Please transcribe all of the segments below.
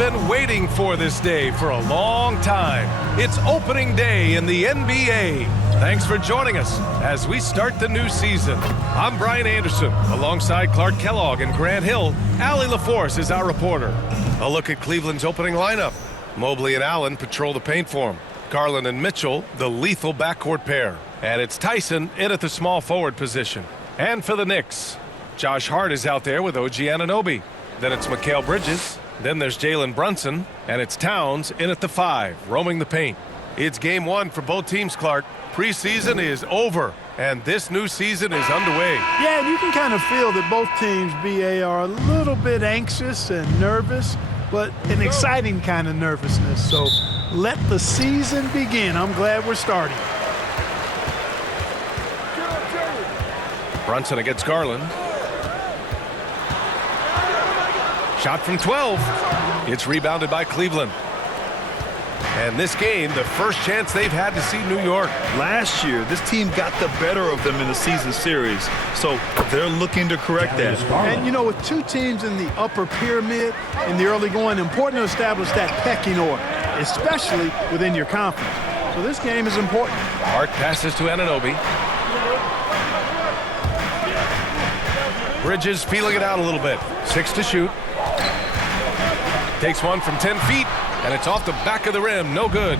been waiting for this day for a long time. It's opening day in the NBA. Thanks for joining us as we start the new season. I'm Brian Anderson. Alongside Clark Kellogg and Grant Hill, Allie LaForce is our reporter. A look at Cleveland's opening lineup. Mobley and Allen patrol the paint for him. Garland and Mitchell, the lethal backcourt pair. And it's Tyson in at the small forward position. And for the Knicks, Josh Hart is out there with OG Anunoby. Then it's Mikal Bridges. Then there's Jalen Brunson. And it's Towns in at the 5, roaming the paint. It's game one for both teams, Clark. Preseason is over, and this new season is underway. Yeah, and you can kind of feel that both teams, BA, are a little bit anxious and nervous, but an exciting kind of nervousness. So let the season begin. I'm glad we're starting. Brunson against Garland. Shot from 12. It's rebounded by Cleveland. And this game, the first chance they've had to see New York. Last year, this team got the better of them in the season series, so they're looking to correct that. And, you know, with two teams in the upper pyramid in the early going, important to establish that pecking order, especially within your conference. So this game is important. Hart passes to Anunoby. Bridges feeling it out a little bit. 6 to shoot. Takes one from 10 feet. And it's off the back of the rim. No good.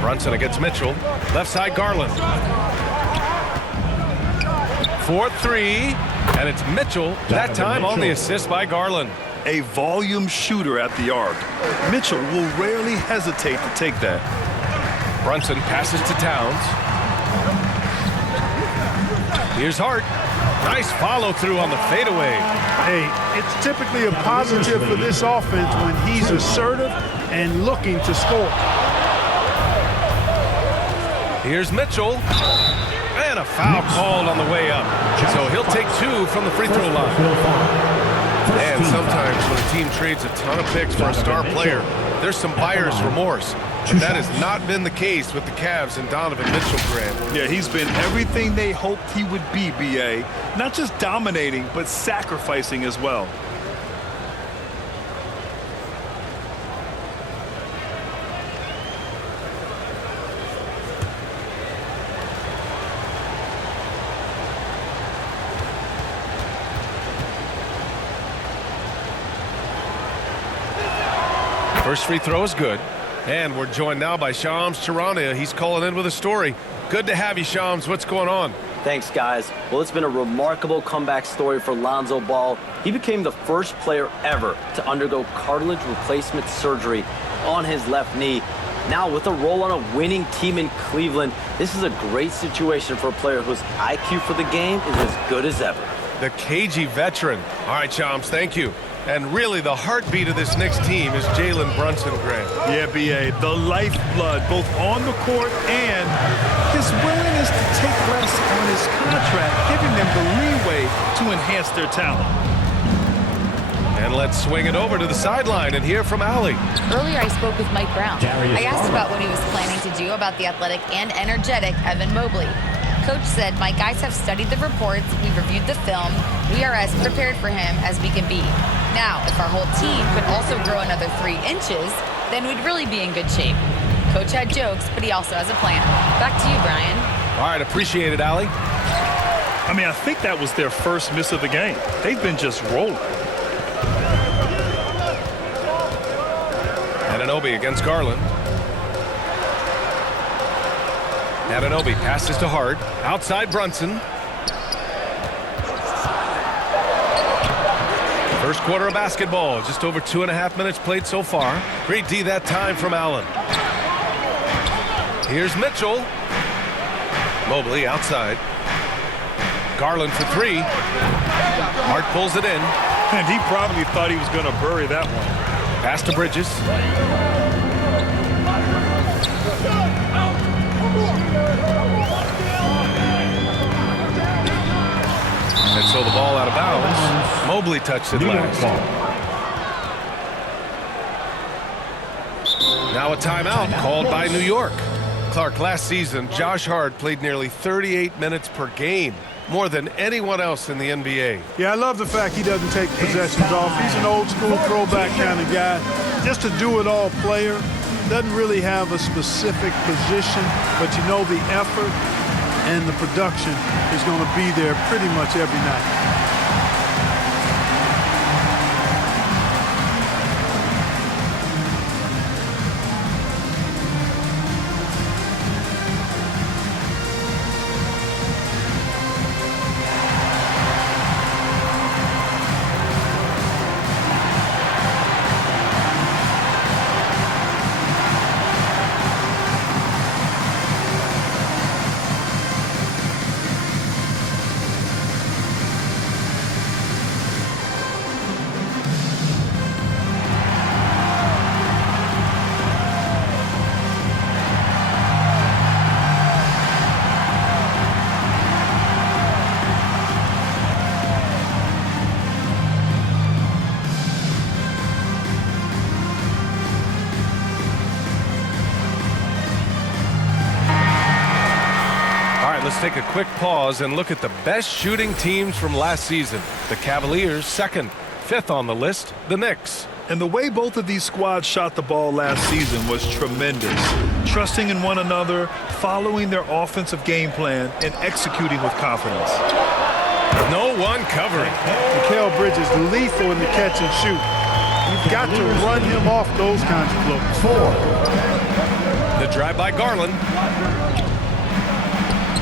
Brunson against Mitchell. Left side, Garland. 4-3. And it's Mitchell. That time on the assist by Garland. A volume shooter at the arc. Mitchell will rarely hesitate to take that. Brunson passes to Towns. Here's Hart. Nice follow through on the fadeaway. Hey, it's typically a positive for this offense when he's assertive and looking to score. Here's Mitchell. And a foul called on the way up. So he'll take 2 from the free throw line. And sometimes when a team trades a ton of picks for a star player, there's some buyer's remorse. But that has not been the case with the Cavs and Donovan Mitchell, Grant. Yeah, he's been everything they hoped he would be, BA. Not just dominating, but sacrificing as well. First free throw is good. And we're joined now by Shams Charania. He's calling in with a story. Good to have you, Shams. What's going on? Thanks, guys. Well, it's been a remarkable comeback story for Lonzo Ball. He became the first player ever to undergo cartilage replacement surgery on his left knee. Now, with a role on a winning team in Cleveland, this is a great situation for a player whose IQ for the game is as good as ever. The cagey veteran. All right, Shams, thank you. And really, the heartbeat of this Knicks team is Jalen Brunson, Grant. Yeah, B.A., the lifeblood, both on the court and his willingness to take less on his contract, giving them the leeway to enhance their talent. And let's swing it over to the sideline and hear from Allie. Earlier, I spoke with Mike Brown. I asked about what he was planning to do about the athletic and energetic Evan Mobley. Coach said, "My guys have studied the reports, we've reviewed the film, we are as prepared for him as we can be. Now, if our whole team could also grow another 3 inches, then we'd really be in good shape." Coach had jokes, but he also has a plan. Back to you, Brian. All right, appreciate it, Allie. I mean, I think that was their first miss of the game. They've been just rolling. Anunoby against Garland. Anunoby passes to Hart. Outside Brunson. First quarter of basketball. Just over 2.5 minutes played so far. Great D that time from Allen. Here's Mitchell. Mobley outside. Garland for 3. Hart pulls it in. And he probably thought he was going to bury that one. Pass to Bridges. And so the ball out of bounds. Mobley touched it last. Now a timeout called by New York. Clark, last season, Josh Hart played nearly 38 minutes per game. more than anyone else in the NBA. Yeah, I love the fact he doesn't take possessions off. He's an old-school throwback kind of guy. Just a do-it-all player. Doesn't really have a specific position, but you know the effort and the production is going to be there pretty much every night. Let's take a quick pause and look at the best shooting teams from last season. The Cavaliers, second. Fifth on the list, the Knicks. And the way both of these squads shot the ball last season was tremendous. Trusting in one another, following their offensive game plan, and executing with confidence. No one covering. Mikal Bridges lethal in the catch and shoot. You've got to run him off those kinds of looks. The drive by Garland.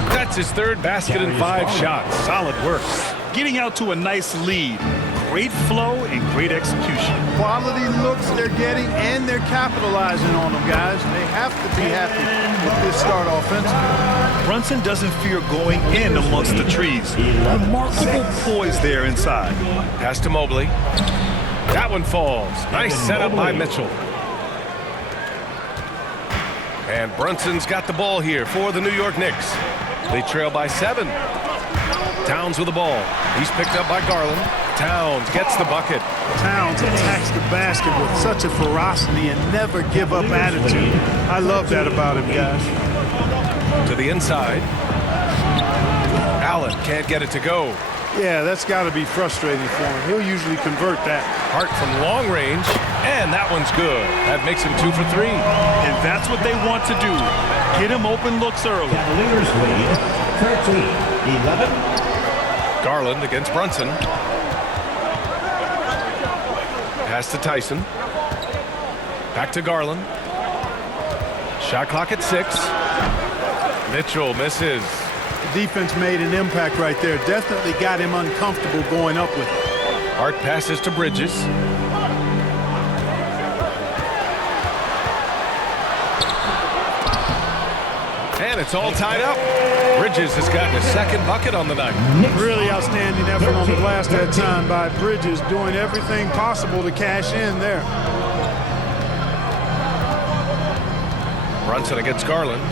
That's his third basket in 5 shots. Solid work. Getting out to a nice lead. Great flow and great execution. Quality looks they're getting, and they're capitalizing on them, guys. They have to be happy with this start offensively. Brunson doesn't fear going in amongst the trees. Remarkable poise there inside. Pass to Mobley. That one falls. Nice setup by Mitchell. And Brunson's got the ball here for the New York Knicks. They trail by 7. Towns with the ball. He's picked up by Garland. Towns gets the bucket. Towns attacks the basket with such a ferocity and never give up attitude. I love that about him, guys. To the inside. Allen can't get it to go. Yeah, that's got to be frustrating for him. He'll usually convert that. Hart from long range, and that one's good. That makes him 2 for 3. And that's what they want to do. Get him open looks early. Cavaliers lead 13-11. Garland against Brunson. Pass to Tyson. Back to Garland. Shot clock at 6. Mitchell misses. The defense made an impact right there. Definitely got him uncomfortable going up with it. Hart passes to Bridges. And it's all tied up. Bridges has gotten a second bucket on the night. Really outstanding effort on the glass that time by Bridges, doing everything possible to cash in there. Brunson against Garland.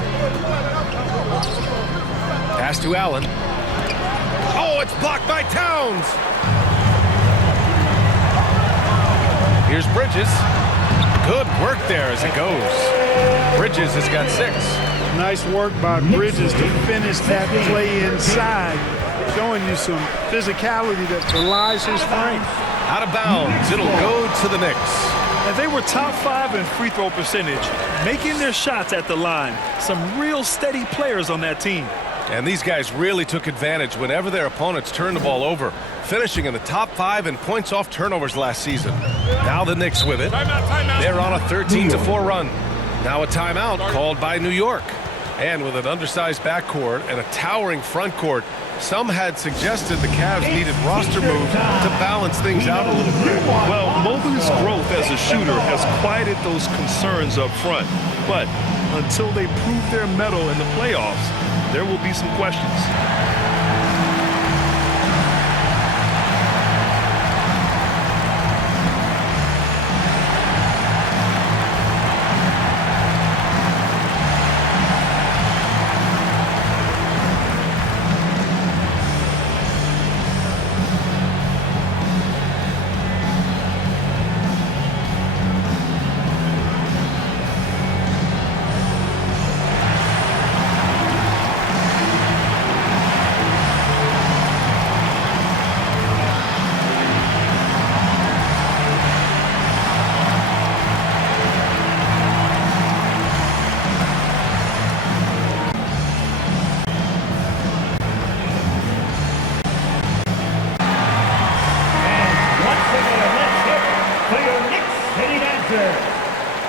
Pass to Allen. Oh, it's blocked by Towns. Here's Bridges. Good work there as it goes. Bridges has got 6. Nice work by Bridges to finish that play inside, showing you some physicality that belies his frame. Out of bounds. It'll go to the Knicks. And they were top 5 in free throw percentage, making their shots at the line. Some real steady players on that team. And these guys really took advantage whenever their opponents turned the ball over, finishing in the top 5 in points off turnovers last season. Now the Knicks with it. They're on a 13-4 run. Now a timeout called by New York. And with an undersized backcourt and a towering front court, some had suggested the Cavs needed roster moves to balance things out a little bit. Well, Mobley's growth as a shooter has quieted those concerns up front. But until they prove their mettle in the playoffs, there will be some questions.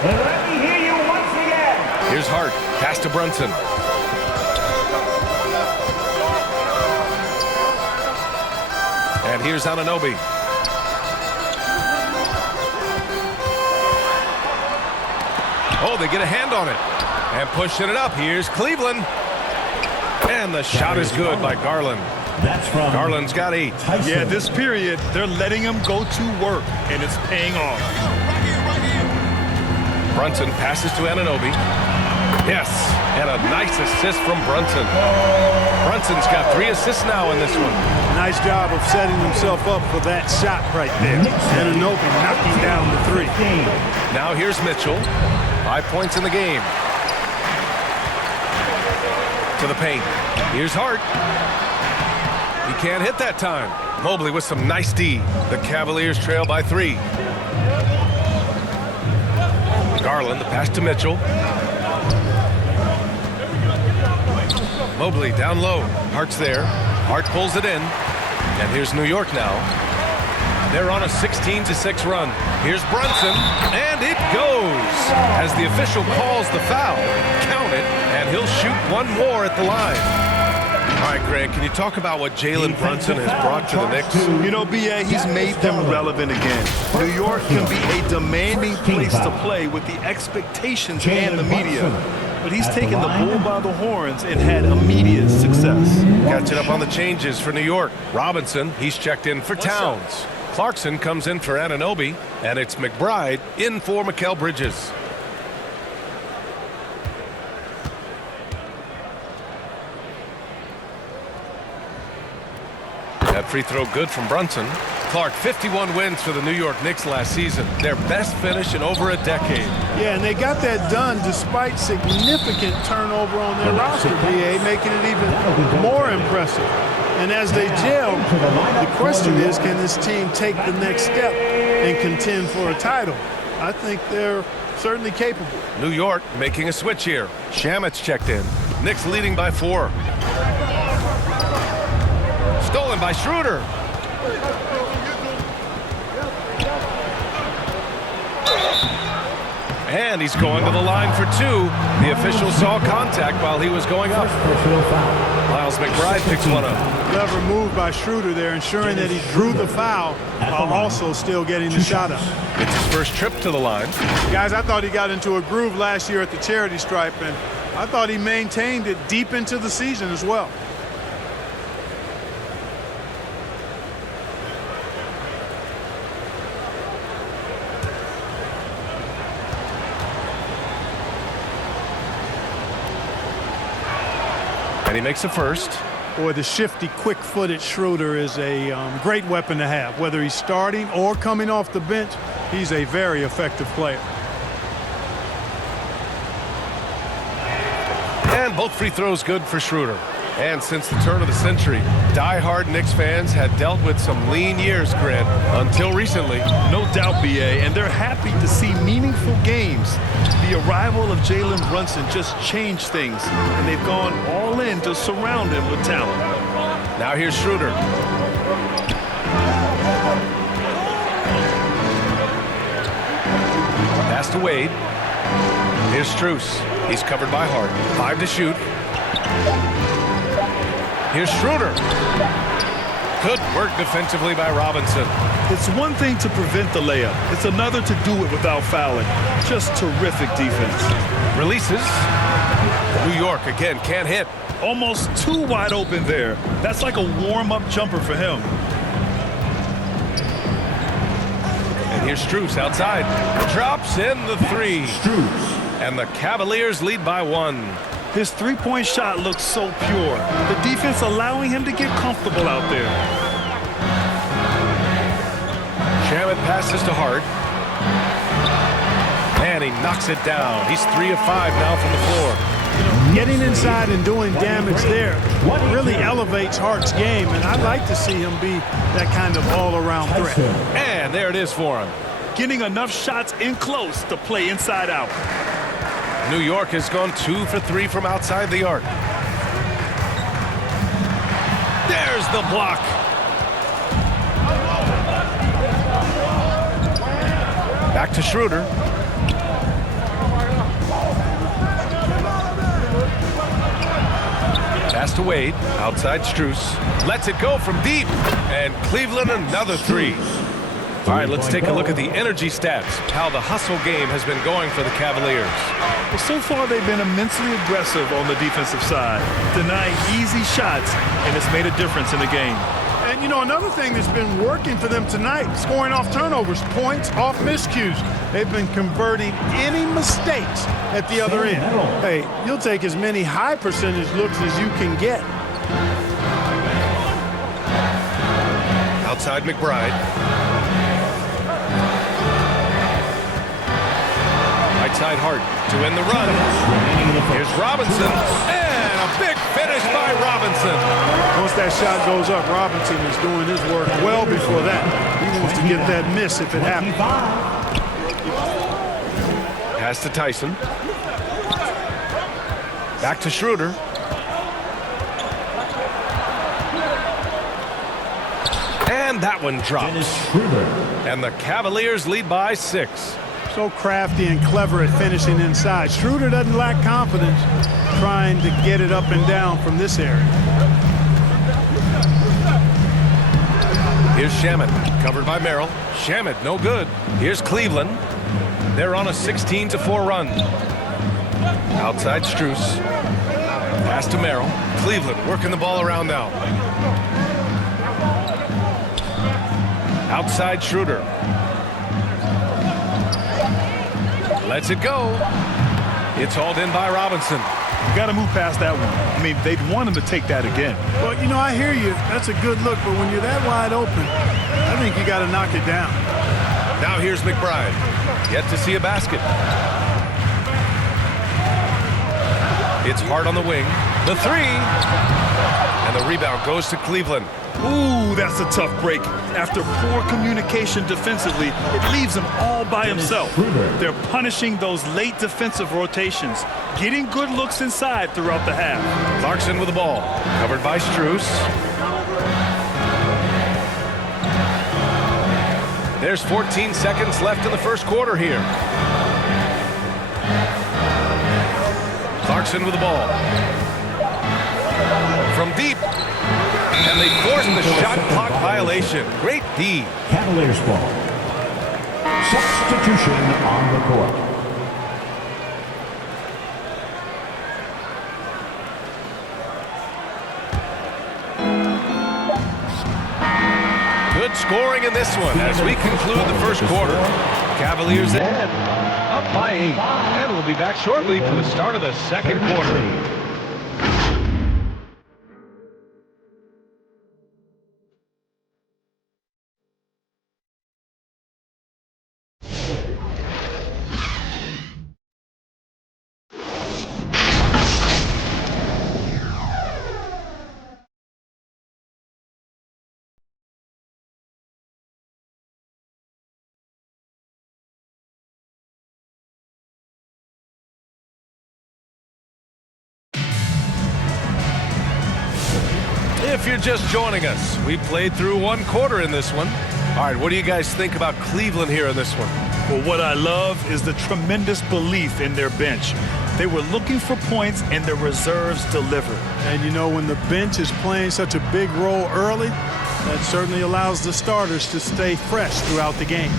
Let me hear you once again. Here's Hart. Pass to Brunson. And here's Anunoby. Oh, they get a hand on it. And pushing it up. Here's Cleveland. And the shot is good by Garland. That's from Garland's got 8. Tyson. Yeah, this period, they're letting him go to work, and it's paying off. Brunson passes to Anunoby. Yes, and a nice assist from Brunson. Brunson's got 3 assists now in this one. Nice job of setting himself up for that shot right there. Anunoby knocking down the 3. Now here's Mitchell. 5 points in the game. To the paint. Here's Hart. He can't hit that time. Mobley with some nice D. The Cavaliers trail by 3. Garland, the pass to Mitchell. Mobley down low. Hart's there. Hart pulls it in. And here's New York now. They're on a 16-6 run. Here's Brunson, and it goes. As the official calls the foul, count it, and he'll shoot one more at the line. All right, Greg, can you talk about what Jalen Brunson has brought to the Knicks? You know, B.A., he's made them relevant again. New York can be a demanding place to play with the expectations and the media. But he's taken the bull by the horns and had immediate success. Catching up on the changes for New York. Robinson, he's checked in for Towns. Clarkson comes in for Anunoby, and it's McBride in for Mikal Bridges. That free throw good from Brunson. Clark, 51 wins for the New York Knicks last season. Their best finish in over a decade. Yeah, and they got that done despite significant turnover on their roster, BA, making it even more impressive. And as they gel, the question is, can this team take the next step and contend for a title? I think they're certainly capable. New York making a switch here. Shamit's checked in. Knicks leading by 4. Stolen by Schroeder. And he's going to the line for 2. The official saw contact while he was going up. Miles McBride picks one up. Clever move by Schroeder there, ensuring that he drew the foul while also still getting the shot up. It's his first trip to the line. Guys, I thought he got into a groove last year at the charity stripe, and I thought he maintained it deep into the season as well. And he makes a first. Boy, the shifty, quick-footed Schroeder is a great weapon to have. Whether he's starting or coming off the bench, he's a very effective player. And both free throws good for Schroeder. And since the turn of the century, die-hard Knicks fans had dealt with some lean years, Grant, until recently. No doubt, B.A., and they're happy to see meaningful games. The arrival of Jalen Brunson just changed things, and they've gone all in to surround him with talent. Now here's Schroeder. Pass to Wade. Here's Strus. He's covered by Hart. 5 to shoot. Here's Schroeder. Good work defensively by Robinson. It's one thing to prevent the layup. It's another to do it without fouling. Just terrific defense. Releases. New York again can't hit. Almost too wide open there. That's like a warm-up jumper for him. And here's Strus outside. Drops in the 3. Strus. And the Cavaliers lead by 1. His three-point shot looks so pure. The defense allowing him to get comfortable out there. Shamit passes to Hart. And he knocks it down. He's 3 of 5 now from the floor. Getting inside and doing damage there really elevates Hart's game, and I'd like to see him be that kind of all-around threat. And there it is for him. Getting enough shots in close to play inside out. New York has gone 2 for 3 from outside the arc. There's the block. Back to Schroeder. Pass to Wade. Outside Strus. Lets it go from deep. And Cleveland another three. All right, let's take a look at the energy stats, how the hustle game has been going for the Cavaliers. Well, so far, they've been immensely aggressive on the defensive side, denying easy shots, and it's made a difference in the game. And, you know, another thing that's been working for them tonight, scoring off turnovers, points off miscues. They've been converting any mistakes at the other end. Hey, you'll take as many high percentage looks as you can get. Outside McBride. Right side Hart to win the run. Here's Robinson. And a big finish by Robinson. Once that shot goes up, Robinson is doing his work well before that. He wants to get that miss if it happens. Pass to Tyson. Back to Schroeder. And that one drops. And the Cavaliers lead by 6. So crafty and clever at finishing inside. Schroeder doesn't lack confidence trying to get it up and down from this area. Here's Shamet, covered by Merrill. Shamet, no good. Here's Cleveland. They're on a 16-4 run. Outside Strus. Pass to Merrill. Cleveland working the ball around now. Outside Schroeder. Lets it go. It's hauled in by Robinson. You got to move past that one. I mean, they'd want him to take that again. Well, you know, I hear you. That's a good look, but when you're that wide open, I think you got to knock it down. Now here's McBride. Yet to see a basket. It's Hart on the wing. The three. And the rebound goes to Cleveland. Ooh, that's a tough break. After poor communication defensively, it leaves him all by himself. They're punishing those late defensive rotations, getting good looks inside throughout the half. Clarkson with the ball. Covered by Strus. There's 14 seconds left in the first quarter here. Clarkson with the ball. From deep. And they forced the shot clock violation. Great D. Cavaliers ball. Substitution on the court. Good scoring in this one as we conclude the first quarter. Cavaliers ahead, up by 8. And we'll be back shortly for the start of the second quarter. If you're just joining us, we played through one quarter in this one. All right, what do you guys think about Cleveland here in this one? Well, what I love is the tremendous belief in their bench. They were looking for points, and their reserves delivered. And you know, when the bench is playing such a big role early, that certainly allows the starters to stay fresh throughout the game.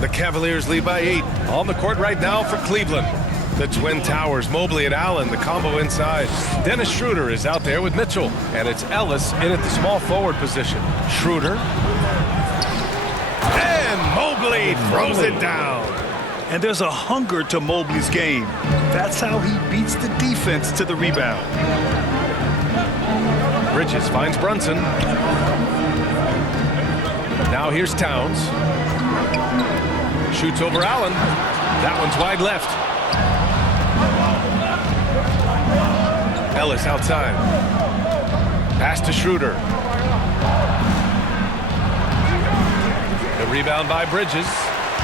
The Cavaliers lead by 8. On the court right now for Cleveland. The Twin Towers, Mobley and Allen, the combo inside. Dennis Schroeder is out there with Mitchell. And it's Ellis in at the small forward position. Schroeder. And Mobley throws it down. And there's a hunger to Mobley's game. That's how he beats the defense to the rebound. Bridges finds Brunson. Now here's Towns. Shoots over Allen. That one's wide left. Ellis outside. Pass to Schroeder. The rebound by Bridges.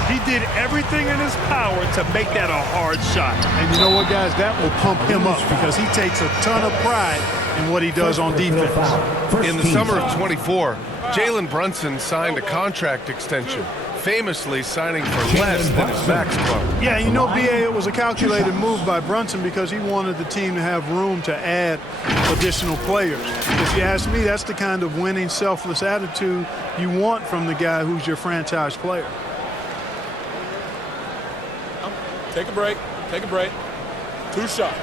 He did everything in his power to make that a hard shot. And you know what, guys? That will pump him up because he takes a ton of pride in what he does on defense. In the summer of '24, Jalen Brunson signed a contract extension. famously signing for less than his max quote. Yeah, you know, BA, it was a calculated move by Brunson because he wanted the team to have room to add additional players. If you ask me, that's the kind of winning, selfless attitude you want from the guy who's your franchise player. Take a break. Take a break. 2 shots.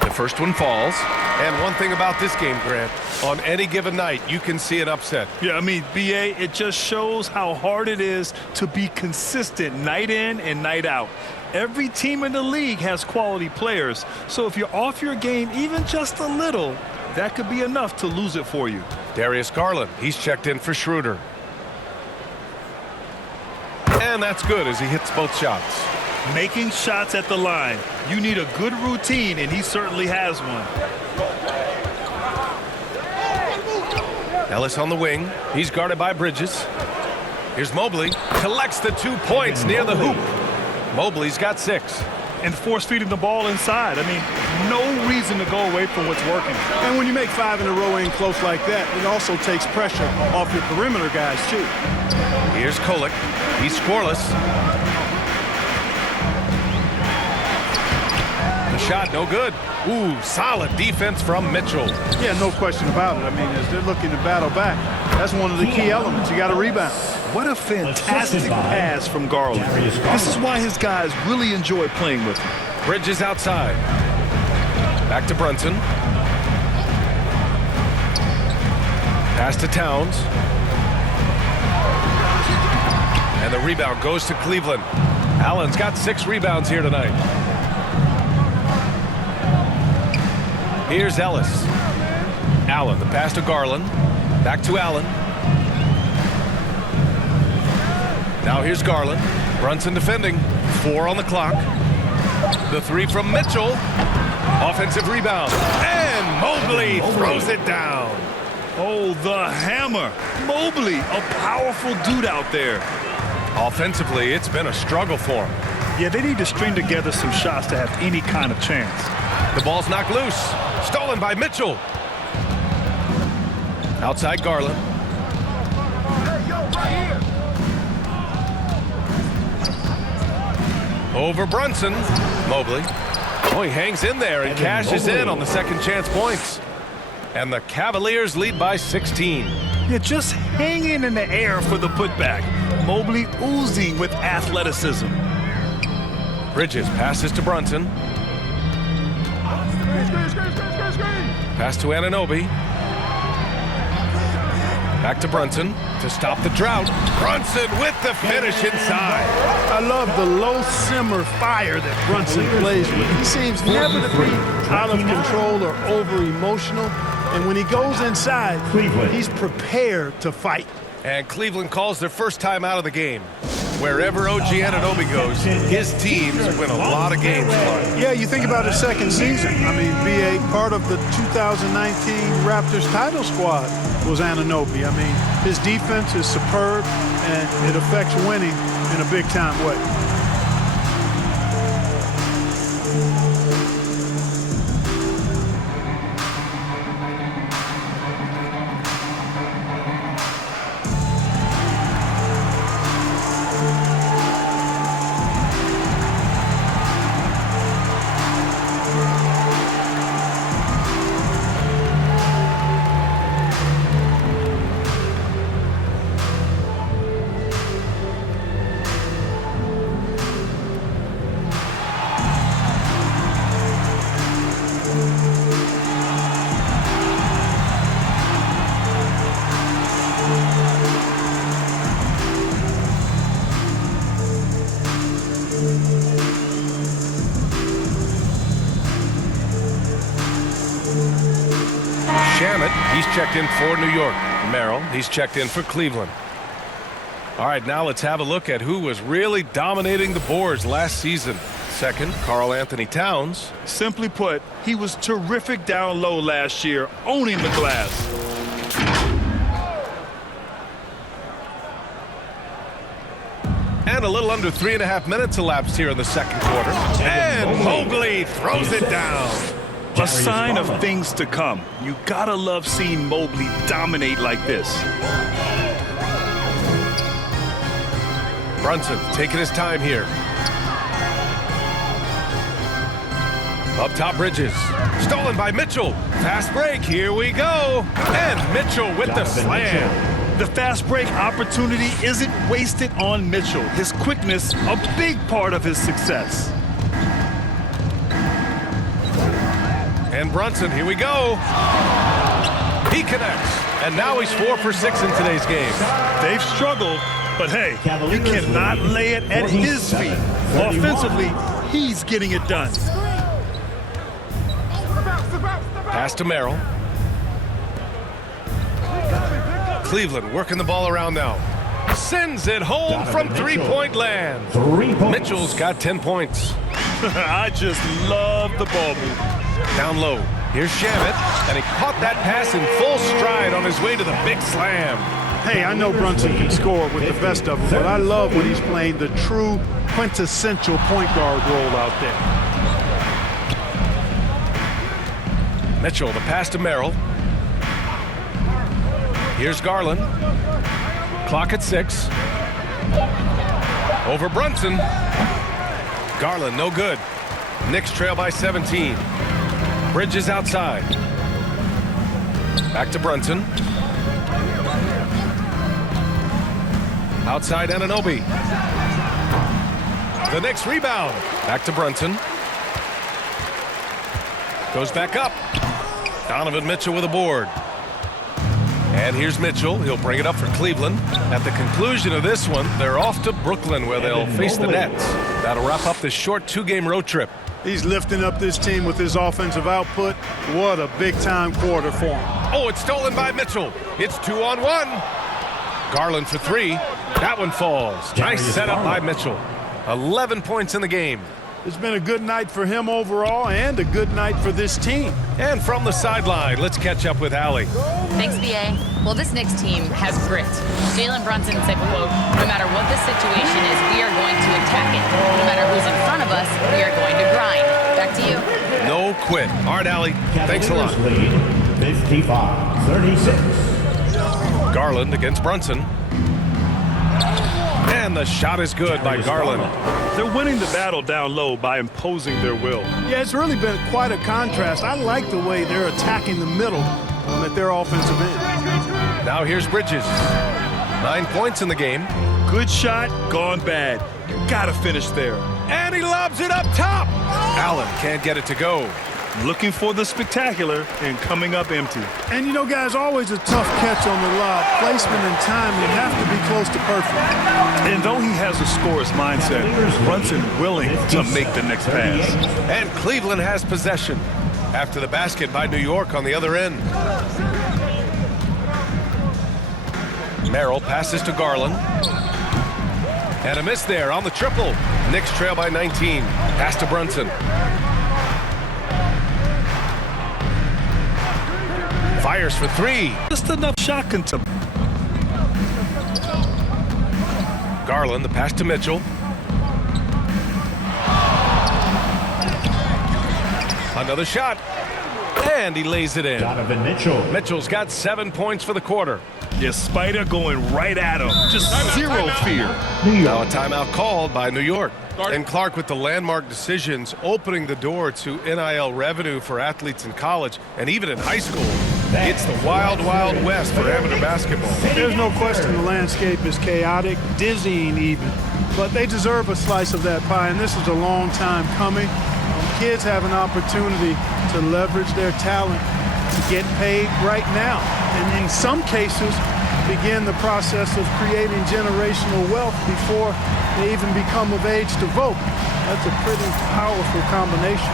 The first one falls. And one thing about this game, Grant, on any given night, you can see an upset. Yeah, I mean, BA, it just shows how hard it is to be consistent night in and night out. Every team in the league has quality players, so if you're off your game even just a little, that could be enough to lose it for you. Darius Garland, he's checked in for Schroeder. And that's good as he hits both shots. Making shots at the line. You need a good routine, and he certainly has one. Ellis on the wing. He's guarded by Bridges. Here's Mobley. Collects the 2 points near the hoop. Mobley's got 6. And force-feeding the ball inside. I mean, no reason to go away from what's working. And when you make 5 in a row in close like that, it also takes pressure off your perimeter guys, too. Here's Kolek. He's scoreless. The shot, no good. Ooh, solid defense from Mitchell. Yeah, no question about it. I mean, as they're looking to battle back, that's one of the key elements. You got to rebound. What a fantastic pass from Garland. This is why his guys really enjoy playing with him. Bridges outside. Back to Brunson. Pass to Towns. And the rebound goes to Cleveland. Allen's got 6 rebounds here tonight. Here's Ellis. Allen, the pass to Garland. Back to Allen. Now here's Garland. Brunson defending. 4 on the clock. The 3 from Mitchell. Offensive rebound. And Mobley throws it down. Oh, the hammer. Mobley, a powerful dude out there. Offensively, it's been a struggle for him. Yeah, they need to string together some shots to have any kind of chance. The ball's knocked loose. Stolen by Mitchell. Outside Garland. Over Brunson. Mobley. Oh, he hangs in there and cashes in on the second chance points. And the Cavaliers lead by 16. Yeah, just hanging in the air for the putback. Mobley oozing with athleticism. Bridges passes to Brunson. Pass to Anunoby. Back to Brunson to stop the drought. Brunson with the finish inside. I love the low simmer fire that Brunson plays with. He seems never to be out of control or over emotional. And when he goes inside, he's prepared to fight. And Cleveland calls their first time out of the game. Wherever OG Anunoby goes, his teams win a lot of games. Yeah, you think about his second season. I mean, BA, part of the 2019 Raptors title squad was Anunoby. I mean, his defense is superb, and it affects winning in a big-time way. He's checked in for New York. Merrill, he's checked in for Cleveland. All right, now let's have a look at who was really dominating the boards last season. Second, Karl Anthony Towns. Simply put, he was terrific down low last year, owning the glass. And a little under 3.5 minutes elapsed here in the second quarter. And Mobley throws it down. A sign of things to come. You gotta love seeing Mobley dominate like this. Brunson taking his time here. Up top, Bridges. Stolen by Mitchell. Fast break. Here we go. And Mitchell with the slam. The fast break opportunity isn't wasted on Mitchell. His quickness, a big part of his success. And Brunson, here we go. He connects. And now he's 4 for 6 in today's game. They've struggled, but hey, you cannot lay it at his feet. Offensively, he's getting it done. Pass to Merrill. Cleveland working the ball around now. Sends it home from three-point land. 3 points. Mitchell's got 10 points. I just love the ball move. Down low. Here's Shamet, and he caught that pass in full stride on his way to the big slam. Hey, I know Brunson can score with the best of them, but I love when he's playing the true quintessential point guard role out there. Mitchell, the pass to Merrill. Here's Garland. Clock at 6. Over Brunson. Garland, no good. Knicks trail by 17. Bridges outside. Back to Brunson. Outside Anunoby. The Knicks rebound. Back to Brunson. Goes back up. Donovan Mitchell with a board. And here's Mitchell. He'll bring it up for Cleveland. At the conclusion of this one, they're off to Brooklyn where they'll face the Nets. That'll wrap up this short 2-game road trip. He's lifting up this team with his offensive output. What a big-time quarter for him. Oh, it's stolen by Mitchell. It's 2-on-1. Garland for 3. That one falls. Nice setup by Mitchell. 11 points in the game. It's been a good night for him overall and a good night for this team. And from the sideline, let's catch up with Allie. Thanks, BA. Well, this Knicks team has grit. Jalen Brunson said, quote, no matter what the situation is, we are going to attack it. No matter who's in front of us, we are going to grind. Back to you. No quit. All right, Allie. Thanks a lot. Lead 55-36. Garland against Brunson. And the shot is good by Garland. They're winning the battle down low by imposing their will. Yeah, it's really been quite a contrast. I like the way they're attacking the middle at their offensive end. Now here's Bridges. 9 points in the game. Good shot, gone bad. You gotta finish there. And he lobs it up top. Allen can't get it to go. Looking for the spectacular and coming up empty. And you know, guys, always a tough catch on the lob. Placement and timing have to be close to perfect. And though he has a scorer's mindset, Brunson willing to make the next pass. And Cleveland has possession after the basket by New York on the other end. Merrill passes to Garland. And a miss there on the triple. Knicks trail by 19. Pass to Brunson. Fires for 3. Just enough shot control. Garland, the pass to Mitchell. Another shot. And he lays it in. Donovan Mitchell. Mitchell's got 7 points for the quarter. Yeah, Spider going right at him. Just zero fear. Now a timeout called by New York. And Clark with the landmark decisions opening the door to NIL revenue for athletes in college and even in high school. It's the wild, wild west for amateur basketball. There's no question the landscape is chaotic, dizzying even. But they deserve a slice of that pie, and this is a long time coming. Kids have an opportunity to leverage their talent to get paid right now. And in some cases, begin the process of creating generational wealth before they even become of age to vote. That's a pretty powerful combination.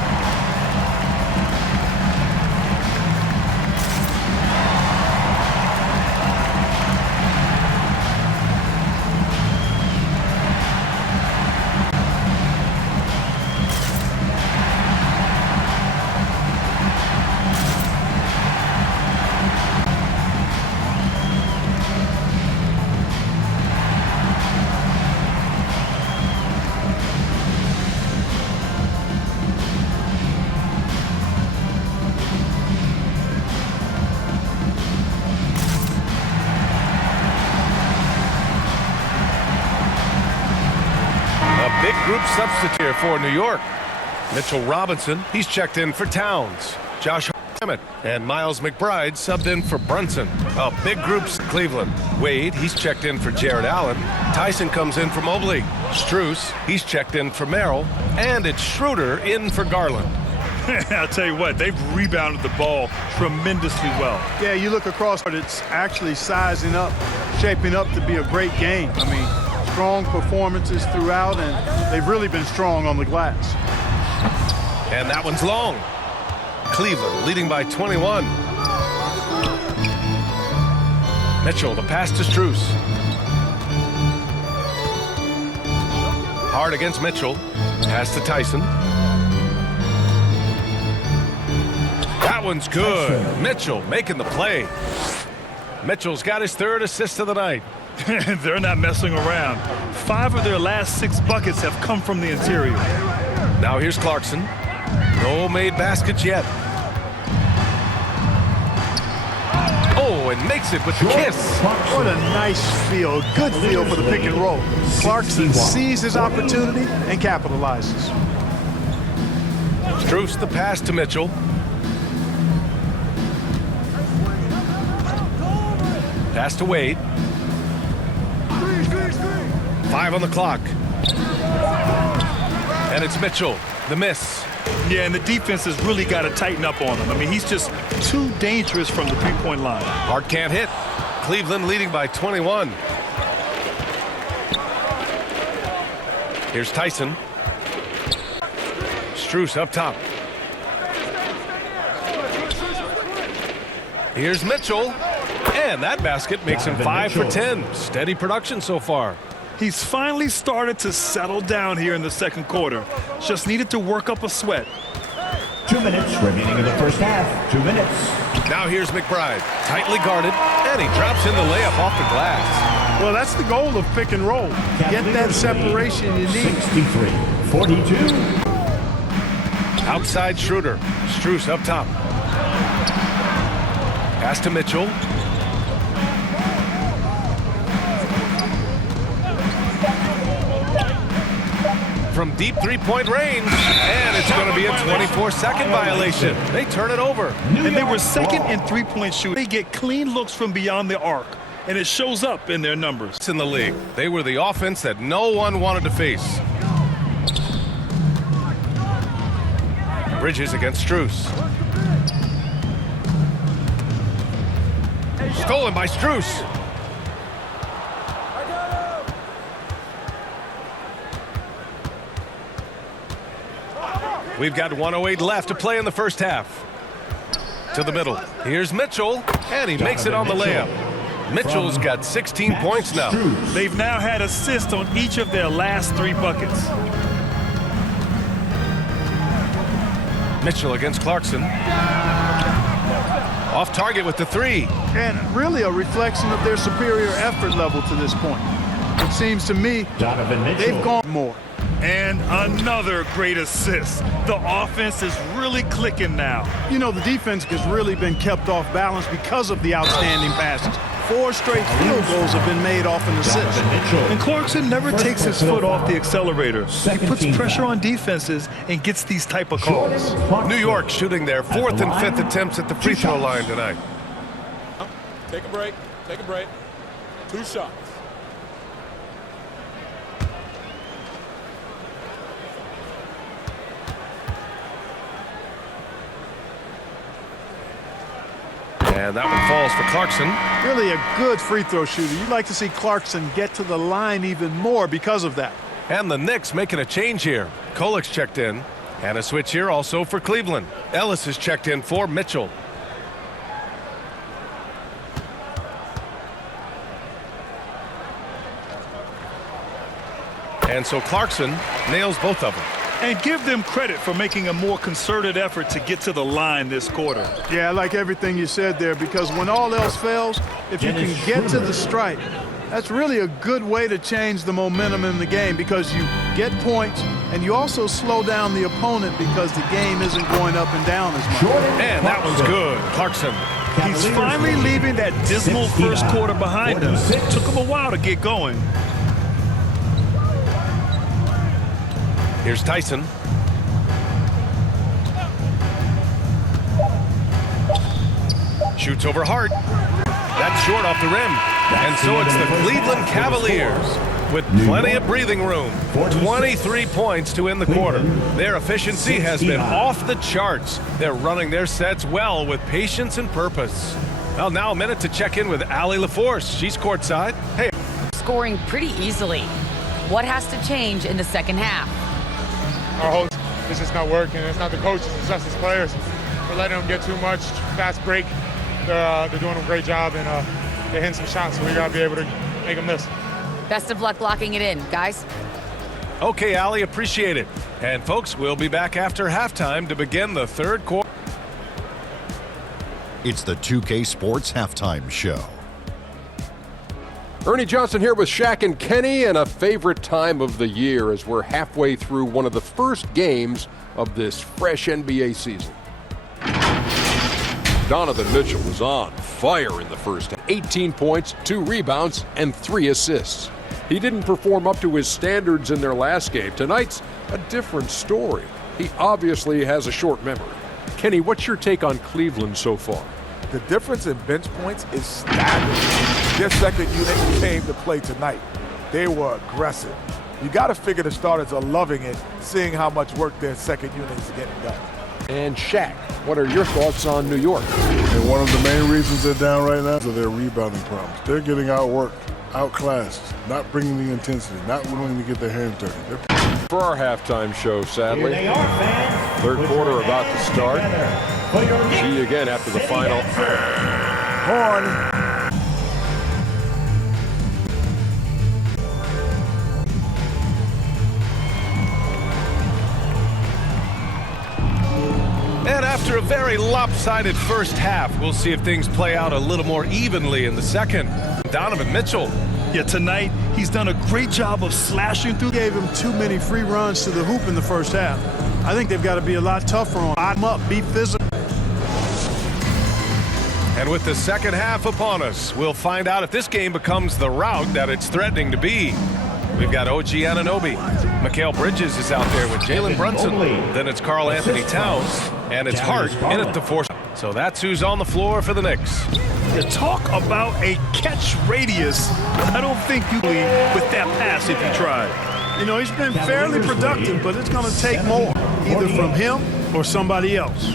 group substitute for New York. Mitchell Robinson, he's checked in for Towns. Josh Hammett and Miles McBride subbed in for Brunson. A big group's Cleveland. Wade, he's checked in for Jared Allen. Tyson comes in for Mobley. Strus, he's checked in for Merrill. And it's Schroeder in for Garland. I'll tell you what, they've rebounded the ball tremendously well. Yeah, you look across, but it's actually sizing up, shaping up to be a great game. I mean, strong performances throughout, and they've really been strong on the glass. And that one's long. Cleveland leading by 21. Mitchell, the pass to Strus. Hard against Mitchell. Pass to Tyson. That one's good. Mitchell making the play. Mitchell's got his third assist of the night. They're not messing around. 5 of their last 6 buckets have come from the interior. Now here's Clarkson. No made baskets yet. Oh, and makes it with the kiss. What a nice feel, good feel for the pick and roll. Clarkson sees his opportunity and capitalizes. Strus the pass to Mitchell. Pass to Wade. 5 on the clock. And it's Mitchell, the miss. Yeah, and the defense has really got to tighten up on him. I mean, he's just too dangerous from the three-point line. Hart can't hit. Cleveland leading by 21. Here's Tyson. Strus up top. Here's Mitchell. And that basket makes him 5 for 10. Steady production so far. He's finally started to settle down here in the second quarter. Just needed to work up a sweat. 2 minutes remaining in the first half. 2 minutes. Now here's McBride. Tightly guarded. And he drops in the layup off the glass. Well, that's the goal of pick and roll. Get that separation you need. 63-42. Outside Schroeder. Strus up top. Pass to Mitchell. From deep three-point range, and it's going to be a 24-second violation. They turn it over. And they were second in three-point shooting. They get clean looks from beyond the arc, and it shows up in their numbers. In the league, they were the offense that no one wanted to face. Bridges against Strus. Stolen by Strus. We've got 1:08 left to play in the first half. To the middle. Here's Mitchell, and he makes it on the layup. Mitchell's got 16 points now. They've now had assists on each of their last 3 buckets. Mitchell against Clarkson. Off target with the 3. And really a reflection of their superior effort level to this point. It seems to me they've gone more. And another great assist. The offense is really clicking now. You know, the defense has really been kept off balance because of the outstanding passes. 4 straight field goals have been made off an assist. And Clarkson never takes his foot off the accelerator. He puts pressure on defenses and gets these type of calls. New York shooting their 4th and 5th attempts at the free throw line tonight. Take a break. Take a break. 2 shots. And that one falls for Clarkson. Really a good free throw shooter. You'd like to see Clarkson get to the line even more because of that. And the Knicks making a change here. Kolik's checked in. And a switch here also for Cleveland. Ellis is checked in for Mitchell. And so Clarkson nails both of them. And give them credit for making a more concerted effort to get to the line this quarter. Yeah, I like everything you said there, because when all else fails, if you can get to the stripe, that's really a good way to change the momentum in the game, because you get points and you also slow down the opponent because the game isn't going up and down as much. And that one's good. Clarkson. He's finally leaving that dismal first quarter behind him. Took him a while to get going. Here's Tyson. Shoots over Hart. That's short off the rim. And so it's the Cleveland Cavaliers with plenty of breathing room. 23 points to end the quarter. Their efficiency has been off the charts. They're running their sets well with patience and purpose. Well, now a minute to check in with Allie LaForce. She's courtside. Hey. Scoring pretty easily. What has to change in the second half? Our whole it's just not working. It's not the coaches, it's just the players. We're letting them get too much. Fast break. They're doing a great job, and they're hitting some shots, so we got to be able to make them miss. Best of luck locking it in, guys. Okay, Allie, appreciate it. And folks, we'll be back after halftime to begin the third quarter. It's the 2K Sports Halftime Show. Ernie Johnson here with Shaq and Kenny, and a favorite time of the year as we're halfway through one of the first games of this fresh NBA season. Donovan Mitchell was on fire in the first half. 18 points, 2 rebounds, and 3 assists. He didn't perform up to his standards in their last game. Tonight's a different story. He obviously has a short memory. Kenny, what's your take on Cleveland so far? The difference in bench points is staggering. Their second unit came to play tonight. They were aggressive. You got to figure the starters are loving it, seeing how much work their second unit is getting done. And Shaq, what are your thoughts on New York? And one of the main reasons they're down right now is their rebounding problems. They're getting outworked, outclassed, not bringing the intensity, not willing to get their hands dirty. For our halftime show, sadly. Third quarter about to start. See you again after the final. Horn. And after a very lopsided first half, we'll see if things play out a little more evenly in the second. Donovan Mitchell. Yeah, tonight he's done a great job of slashing through. Gave him too many free runs to the hoop in the first half. I think they've got to be a lot tougher on him up, be physical. And with the second half upon us, we'll find out if this game becomes the rout that it's threatening to be. We've got OG Anunoby. Mikal Bridges is out there with Jalen Brunson. Then it's Karl Anthony Towns. And it's Hart in at the fourth. So that's who's on the floor for the Knicks. You talk about a catch radius. I don't think you lead with that pass if you try. You know, he's been fairly productive, but it's going to take more, either from him or somebody else.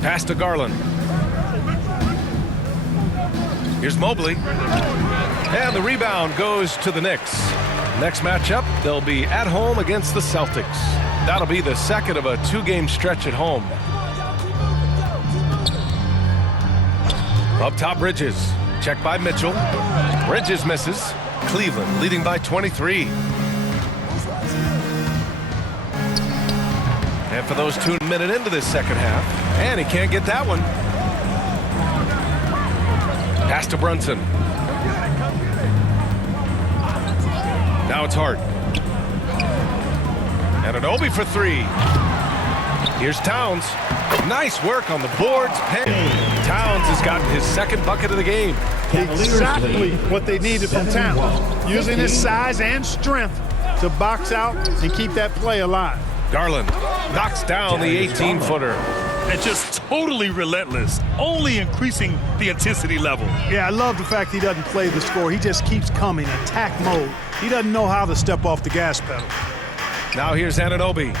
Pass to Garland. Here's Mobley. And the rebound goes to the Knicks. Next matchup, they'll be at home against the Celtics. That'll be the second of a 2-game stretch at home. Up top, Bridges. Check by Mitchell. Bridges misses. Cleveland leading by 23. And for those 2 minutes into this second half, and he can't get that one. Pass to Brunson. Now it's Hart. And Anunoby for 3. Here's Towns. Nice work on the boards. Towns has gotten his second bucket of the game. Exactly what they needed from Towns. Using his size and strength to box out and keep that play alive. Garland knocks down the 18-footer. And just totally relentless, only increasing the intensity level. Yeah, I love the fact he doesn't play the score. He just keeps coming, attack mode. He doesn't know how to step off the gas pedal. Now here's Anunoby.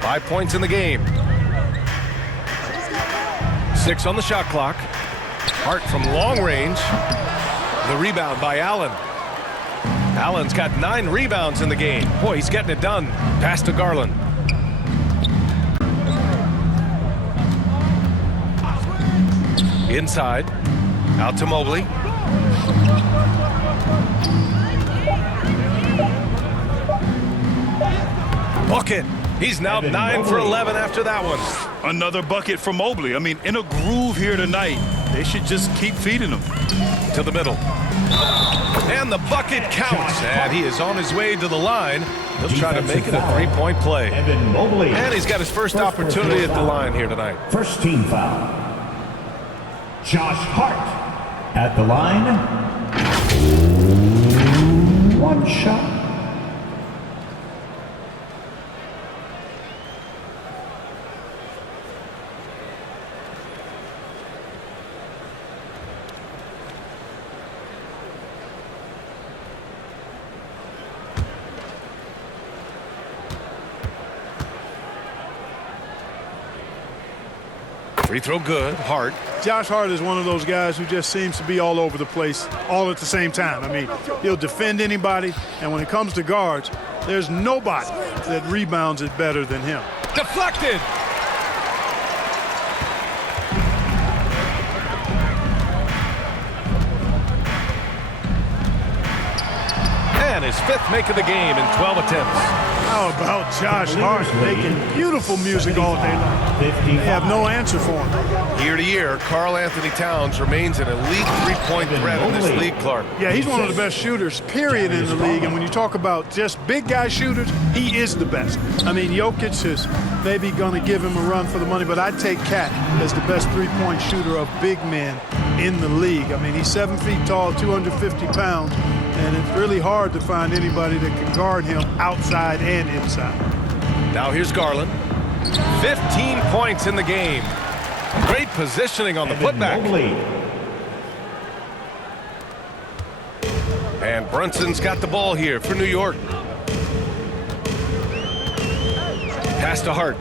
5 points in the game. 6 on the shot clock. Hart from long range. The rebound by Allen. Allen's got 9 rebounds in the game. Boy, he's getting it done. Pass to Garland. Inside. Out to Mobley. Bucket. He's now 9 for 11 after that one. Another bucket for Mobley. I mean, in a groove here tonight. They should just keep feeding him. To the middle. And the bucket counts. And he is on his way to the line. He'll try to make it a 3-point play. And he's got his first opportunity at the line here tonight. First team foul. Josh Hart at the line. 1 shot. Free throw good. Hart. Josh Hart is one of those guys who just seems to be all over the place all at the same time. I mean, he'll defend anybody, and when it comes to guards, there's nobody that rebounds it better than him. Deflected. And his fifth make of the game in 12 attempts. How about Josh Hart making beautiful music all day long? They have no answer for him. Year to year, Karl Anthony Towns remains an elite three-point threat in this league, Clark. Yeah, he's one of the best shooters, period, in the league. And when you talk about just big guy shooters, he is the best. I mean, Jokic is maybe going to give him a run for the money, but I'd take Cat as the best three-point shooter of big men in the league. I mean, he's 7 feet tall, 250 pounds, and it's really hard to find anybody that can guard him outside and inside. Now here's Garland. 15 points in the game. Great positioning on the putback. And Brunson's got the ball here for New York. Pass to Hart.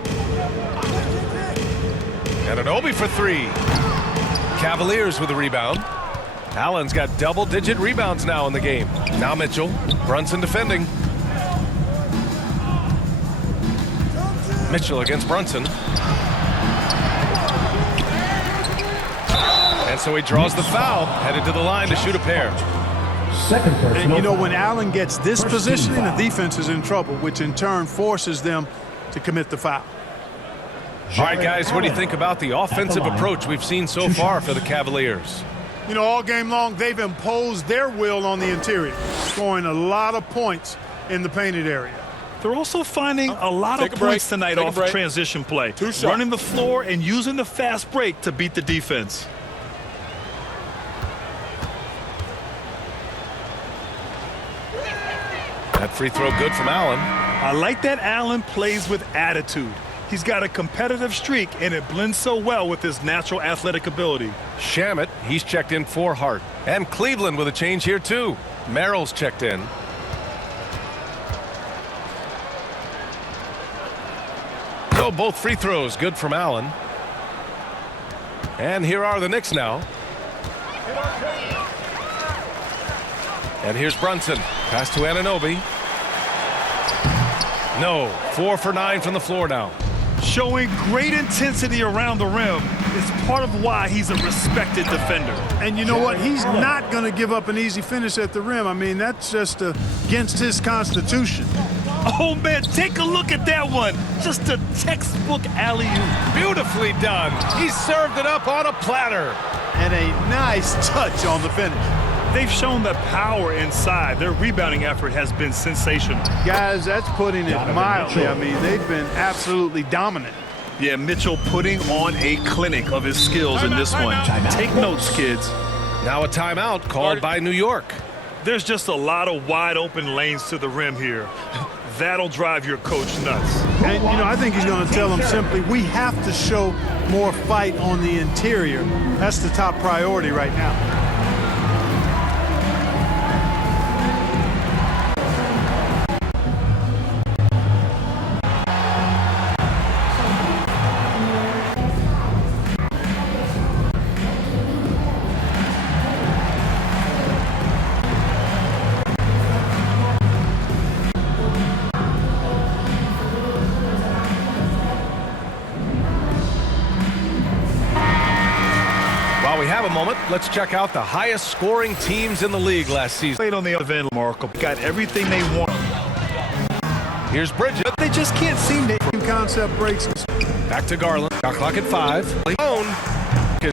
And an Obi for three. Cavaliers with a rebound. Allen's got double-digit rebounds now in the game. Now Mitchell. Brunson defending. Mitchell against Brunson. And so he draws the foul, headed to the line to shoot a pair. And you know, when Allen gets this positioning, the defense is in trouble, which in turn forces them to commit the foul. All right, guys, what do you think about the offensive approach we've seen so far for the Cavaliers? You know, all game long, they've imposed their will on the interior, scoring a lot of points in the painted area. They're also finding a lot of points tonight off of transition play. Running the floor and using the fast break to beat the defense. That free throw good from Allen. I like that Allen plays with attitude. He's got a competitive streak, and it blends so well with his natural athletic ability. Shamet, he's checked in for Hart. And Cleveland with a change here, too. Merrill's checked in. So both free throws good from Allen. And here are the Knicks now. And here's Brunson. Pass to Anunoby. No. 4 for 9 from the floor now. Showing great intensity around the rim is part of why he's a respected defender. And you know what? He's not going to give up an easy finish at the rim. I mean, that's just against his constitution. Oh, man, take a look at that one. Just a textbook alley-oop. Beautifully done. He served it up on a platter. And a nice touch on the finish. They've shown the power inside. Their rebounding effort has been sensational. Guys, that's putting it mildly. I mean, they've been absolutely dominant. Yeah, Mitchell putting on a clinic of his skills in this one. Take notes, kids. Now a timeout called by New York. There's just a lot of wide open lanes to the rim here. That'll drive your coach nuts. And, you know, I think he's going to tell them simply, we have to show more fight on the interior. That's the top priority right now. Have a moment. Let's check out the highest scoring teams in the league last season. Played on the event, remarkable. Got everything they want. Here's Bridges. They just can't seem to. Concept breaks. Back to Garland. Shot clock at 5.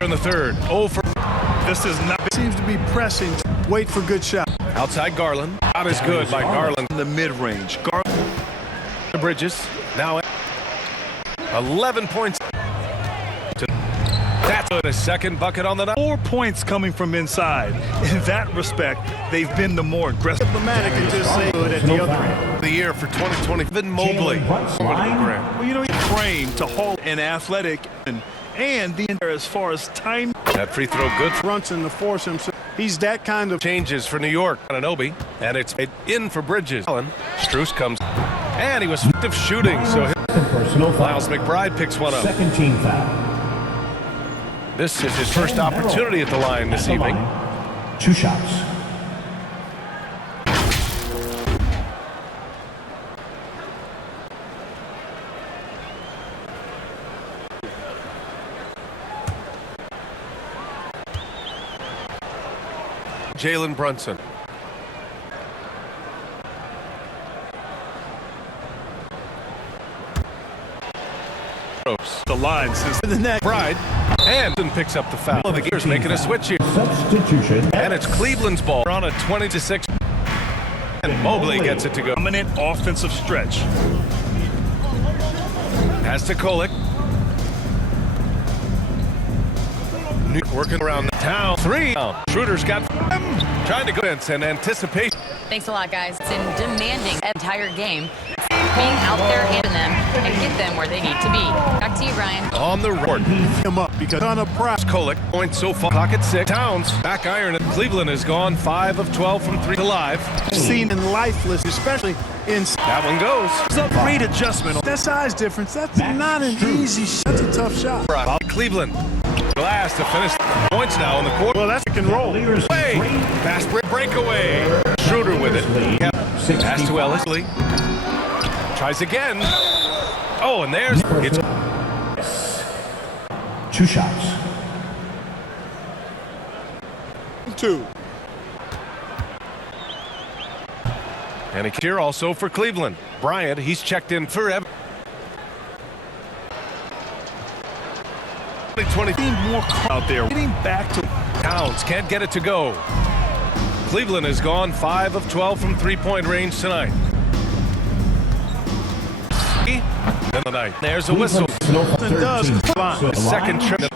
In the third. For. This is not. Seems to be pressing. Wait for good shot. Outside Garland. Not as good by Garland. In the mid-range. Garland. Bridges. Now 11 points. That's a second bucket on the night. 4 points coming from inside. In that respect, they've been the more aggressive. Diplomatic and just say good at the other end. The year for 2020. Vin Mobley. Well, you know, he's framed to hold an athletic and the as far as time. That free throw good. Brunson to force him. He's that kind of changes for New York. Anunoby. And it's in for Bridges. Strus comes. And he was effective shooting. So Miles McBride picks one up. Second team foul. This is his first opportunity at the line this evening. 2 shots. Jalen Brunson. The line since the neck. Bride and picks up the foul. The Gears making a switch here. Substitution. And it's Cleveland's ball. We're on a 20-6. And Mobley gets it to go. dominant offensive stretch. Pass to Kolek. Working around the town. 3. Schroeder's got him. Trying to go in and anticipate. Thanks a lot, guys. It's in demanding an entire game. Being out there hitting them and get them where they need to be. Back to you, Ryan. On the road. Him up because on a press. Kolek points so far. Clock at 6. Towns back iron. Cleveland has gone 5 of 12 from 3 to live. Seen and lifeless, especially in. That one goes. It's a great adjustment. That size difference. That's not an easy shot. That's a tough shot. Cleveland. Glass to finish points now in the court. Well, that's a can roll. Way. Fast breakaway. Schroeder with it. Pass to Ellis. Tries again. Oh, and there's it's 2 shots. 2. and a here also for Cleveland. Bryant, he's checked in forever. 20 more out there. Getting back to Towns can't get it to go. Cleveland has gone 5 of 12 from three-point range tonight. In the night. There's a whistle. Second trip.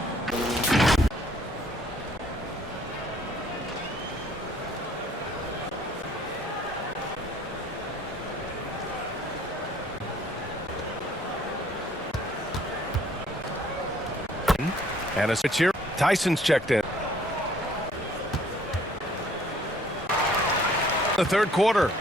And a switch here. Tyson's checked in. The third quarter.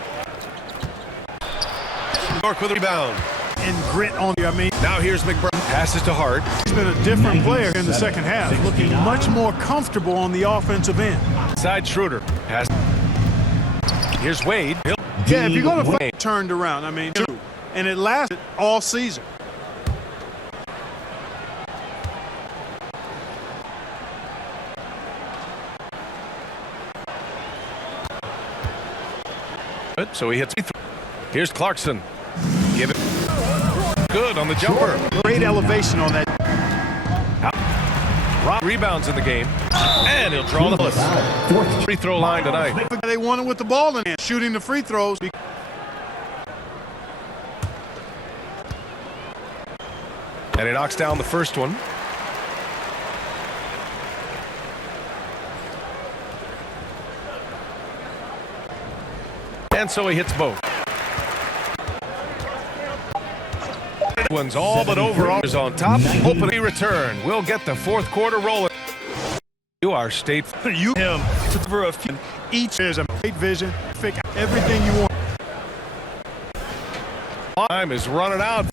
New York with a rebound. And grit on the, now here's McBride. Passes to Hart. He's been a different player in the second half, looking much more comfortable on the offensive end. Side Schroeder. Pass. Here's Wade. Yeah, if you're going to fight, turned around, and it lasted all season. So he hits. Here's Clarkson. Give it. Good on the jumper. Great elevation on that. Rebounds in the game. And he'll draw the free throw line tonight. They won it with the ball in hand, shooting the free throws. And he knocks down the first one. And so he hits both. One's all but over. Is on top. Opening return. We'll get the fourth quarter rolling. You are state. You him for a few. Each is a great vision. Everything you want. Time is running out.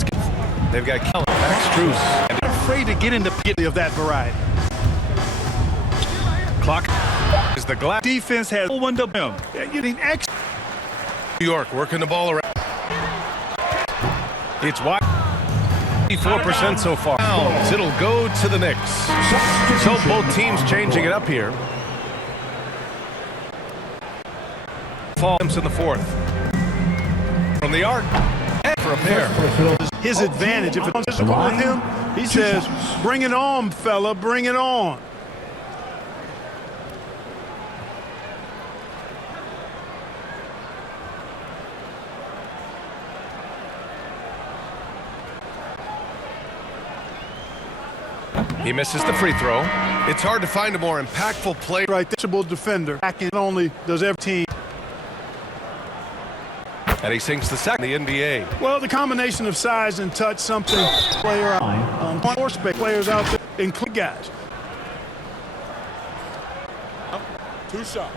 They've got Max Strus. And they're afraid to get into of that variety. Clock is the glass. Defense has one to him. They're getting extra. New York working the ball around. It's wide. 84% so far. It'll go to the Knicks. So both teams changing it up here. Falls in the fourth. From the arc. And for a pair. His advantage. If it's physical with him, he says, bring it on, fella, bring it on. He misses the free throw. It's hard to find a more impactful play. Right, defender. Not only does every team. And he sinks the second in the NBA. Well, the combination of size and touch, something player out, more space players out there, include guys. 2 shots.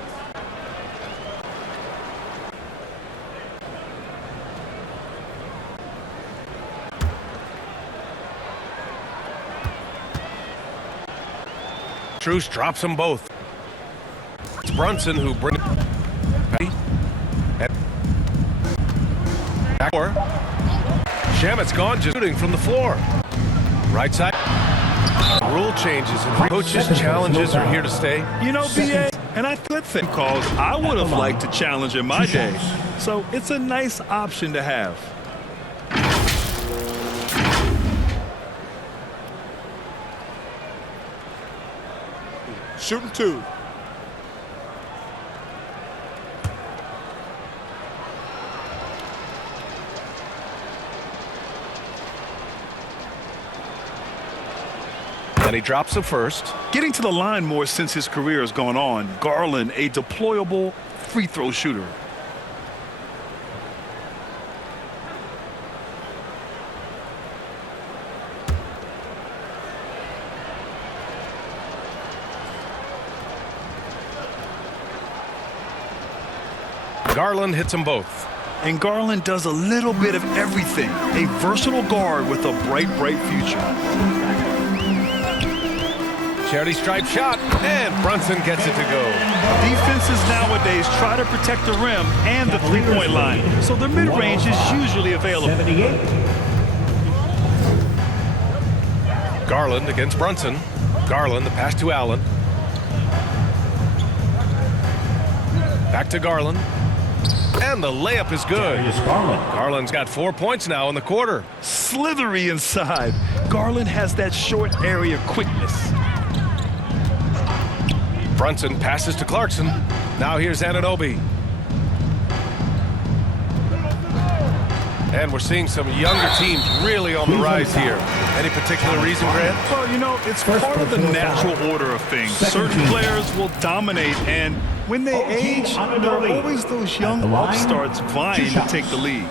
Strus drops them both. It's Brunson who brings back. Shamet's gone, just shooting from the floor. Right side. Rule changes and coaches' challenges are here to stay. You know, BA, and I could think calls I would have liked to challenge in my day. So it's a nice option to have. Shooting 2. And he drops the first. Getting to the line more since his career has gone on. Garland, a deployable free throw shooter. Garland hits them both. And Garland does a little bit of everything. A versatile guard with a bright, bright future. Charity stripe shot, and Brunson gets it to go. Defenses nowadays try to protect the rim and the three-point line, so the mid-range is usually available. Garland against Brunson. Garland, the pass to Allen. Back to Garland. And the layup is good. Garland's got 4 points now in the quarter. Slithery inside. Garland has that short area quickness. Brunson passes to Clarkson. Now here's Anunoby. And we're seeing some younger teams really on the rise here. Any particular reason, Grant? Well, you know, it's part of the natural order of things. Certain players will dominate, and when they age, there are always those young upstarts vying to take the lead.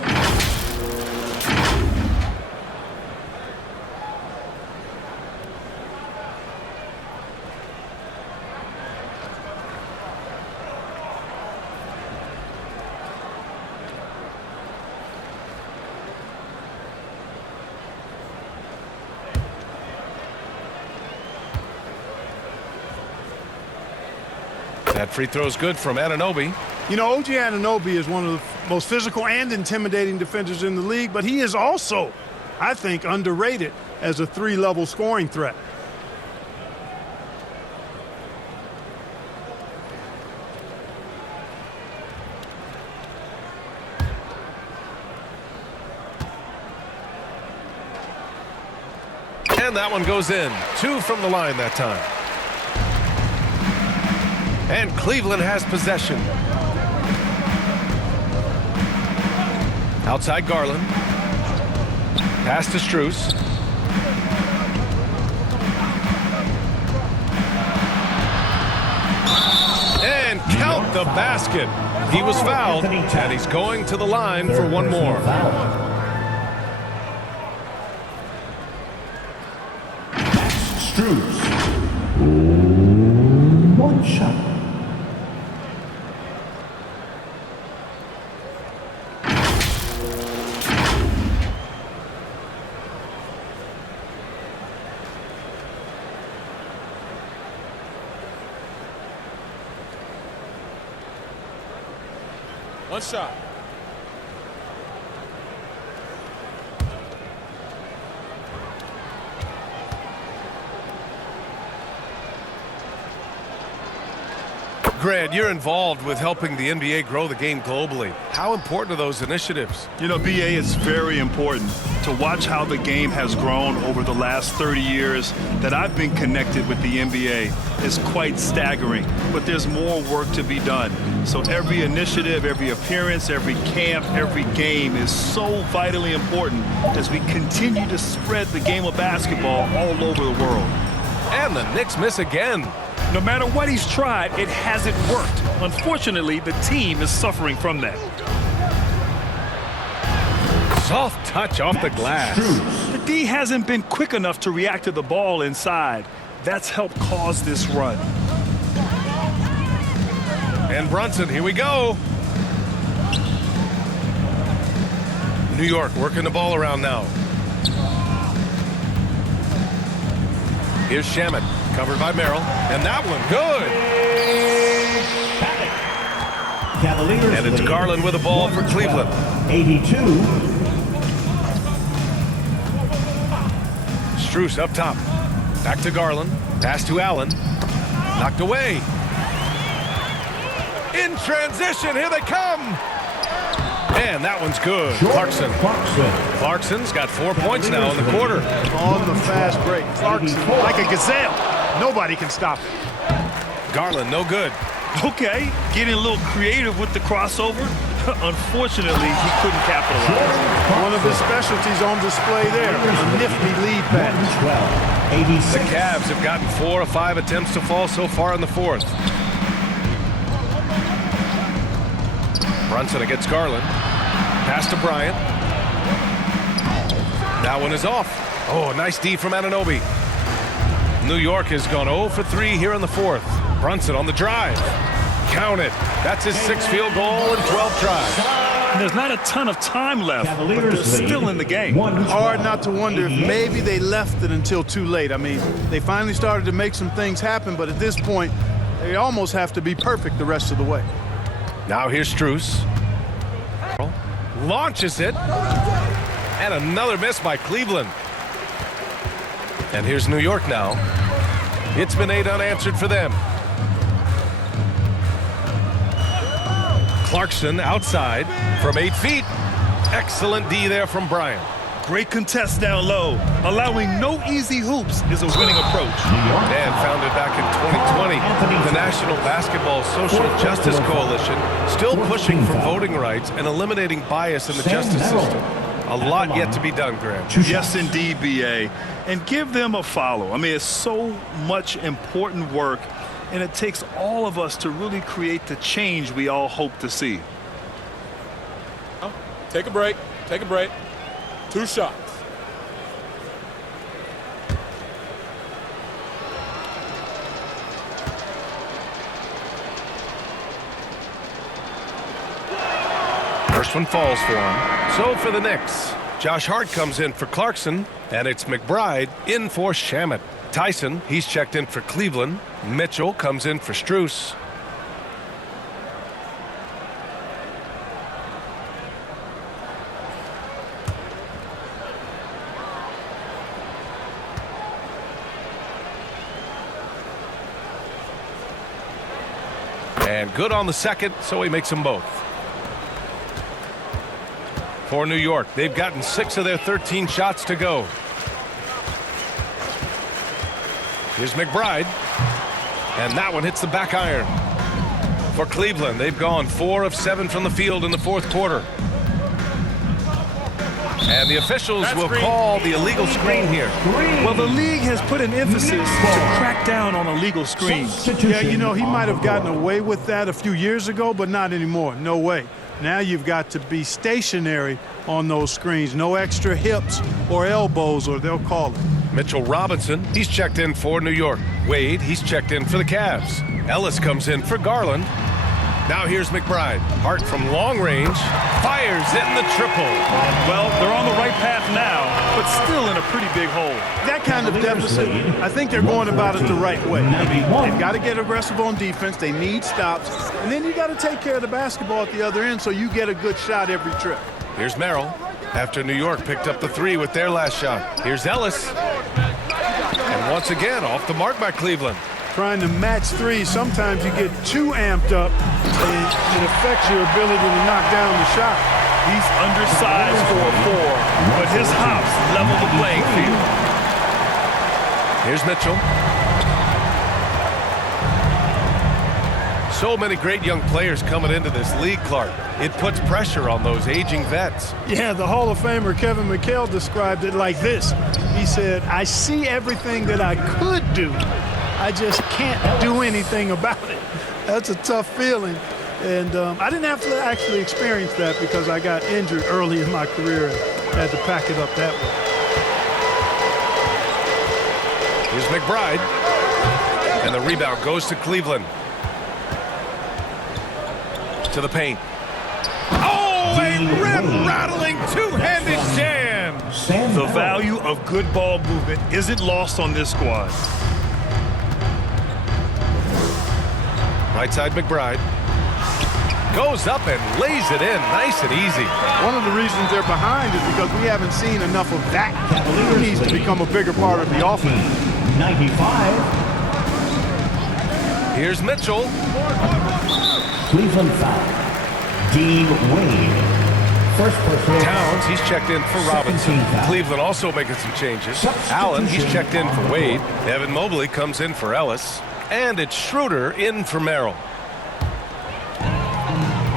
That free throw is good from Anunoby. You know, OG Anunoby is one of the most physical and intimidating defenders in the league, but he is also, I think, underrated as a three-level scoring threat. And that one goes in. 2 from the line that time. And Cleveland has possession. Outside Garland. Pass to Strus. And count the basket. He was fouled, and he's going to the line for one more. Strus. One shot. One shot. Grant, you're involved with helping the NBA grow the game globally. How important are those initiatives? You know, BA, is very important to watch how the game has grown over the last 30 years that I've been connected with the NBA. It's quite staggering, but there's more work to be done. So every initiative, every appearance, every camp, every game is so vitally important as we continue to spread the game of basketball all over the world. And the Knicks miss again. No matter what he's tried, it hasn't worked. Unfortunately, the team is suffering from that. Soft touch off the glass. The D hasn't been quick enough to react to the ball inside. That's helped cause this run. And Brunson, here we go. New York working the ball around now. Here's Shamet. Covered by Merrill. And that one, good. Cavaliers And it's lead Garland with the ball for Cleveland. 82. Strus up top. Back to Garland. Pass to Allen. Knocked away. In transition, here they come. And that one's good. Clarkson's got 4 points now in the quarter. On the fast break. Clarkson, like a gazelle. Nobody can stop it. Garland, no good. Okay, getting a little creative with the crossover. Unfortunately, he couldn't capitalize. One of his specialties on display there. A nifty lead pass. The Cavs have gotten 4 of 5 attempts to fall so far in the fourth. Brunson against Garland. Pass to Bryant. That one is off. Oh, nice D from Anunoby. New York has gone 0 for 3 here in the fourth. Brunson on the drive. Count it. That's his 6th field goal in 12 tries. And there's not a ton of time left, but they're still in the game. Hard not to wonder if maybe they left it until too late. I mean, they finally started to make some things happen, but at this point, they almost have to be perfect the rest of the way. Now here's Strus. Launches it. And another miss by Cleveland. And here's New York now. It's been 8 unanswered for them. Clarkson outside from 8 feet. Excellent D there from Bryant. Great contest down low. Allowing no easy hoops is a winning approach. And founded back in 2020, the National Basketball Social Justice Coalition, still pushing for voting rights and eliminating bias in the justice system. A lot yet to be done, Graham. Yes, indeed, B.A. And give them a follow. I mean, it's so much important work, and it takes all of us to really create the change we all hope to see. Take a break. Take a break. 2 shots. First one falls for him. So for the Knicks, Josh Hart comes in for Clarkson, and it's McBride in for Shamet. Tyson, he's checked in for Cleveland. Mitchell comes in for Strus. And good on the second, so he makes them both. For New York, they've gotten 6 of their 13 shots to go. Here's McBride. And that one hits the back iron. For Cleveland, they've gone 4 of 7 from the field in the fourth quarter. And the officials will call the illegal screen here. Well, the league has put an emphasis to crack down on illegal screens. Yeah, you know, he might have gotten away with that a few years ago, but not anymore. No way. Now you've got to be stationary on those screens. No extra hips or elbows, or they'll call it. Mitchell Robinson, he's checked in for New York. Wade, he's checked in for the Cavs. Ellis comes in for Garland. Now here's McBride. Hart from long range fires in the triple. Well, they're on the right path now, but still in a pretty big hole. That kind of deficit, I think they're going about it the right way. I mean, they've got to get aggressive on defense. They need stops. And then you got to take care of the basketball at the other end so you get a good shot every trip. Here's Merrill after New York picked up the 3 with their last shot. Here's Ellis. And once again, off the mark by Cleveland. Trying to match 3, sometimes you get too amped up and it affects your ability to knock down the shot. He's undersized for a 4, but his hops level the playing field. Here's Mitchell. So many great young players coming into this league, Clark. It puts pressure on those aging vets. Yeah, the Hall of Famer Kevin McHale described it like this. He said, I see everything that I could do. I just can't do anything about it. That's a tough feeling. And I didn't have to actually experience that because I got injured early in my career and had to pack it up that way. Here's McBride. And the rebound goes to Cleveland. To the paint. Oh, a rip-rattling two-handed jam. The value of good ball movement isn't lost on this squad. Right side McBride. Goes up and lays it in nice and easy. One of the reasons they're behind is because we haven't seen enough of that. He needs to become a bigger part of the offense. 95. Here's Mitchell. Cleveland foul. Dean Wade. First personal. Towns, he's checked in for Robinson. Cleveland also making some changes. Allen, he's checked in for Wade. Evan Mobley comes in for Ellis. And it's Schroeder in for Merrill.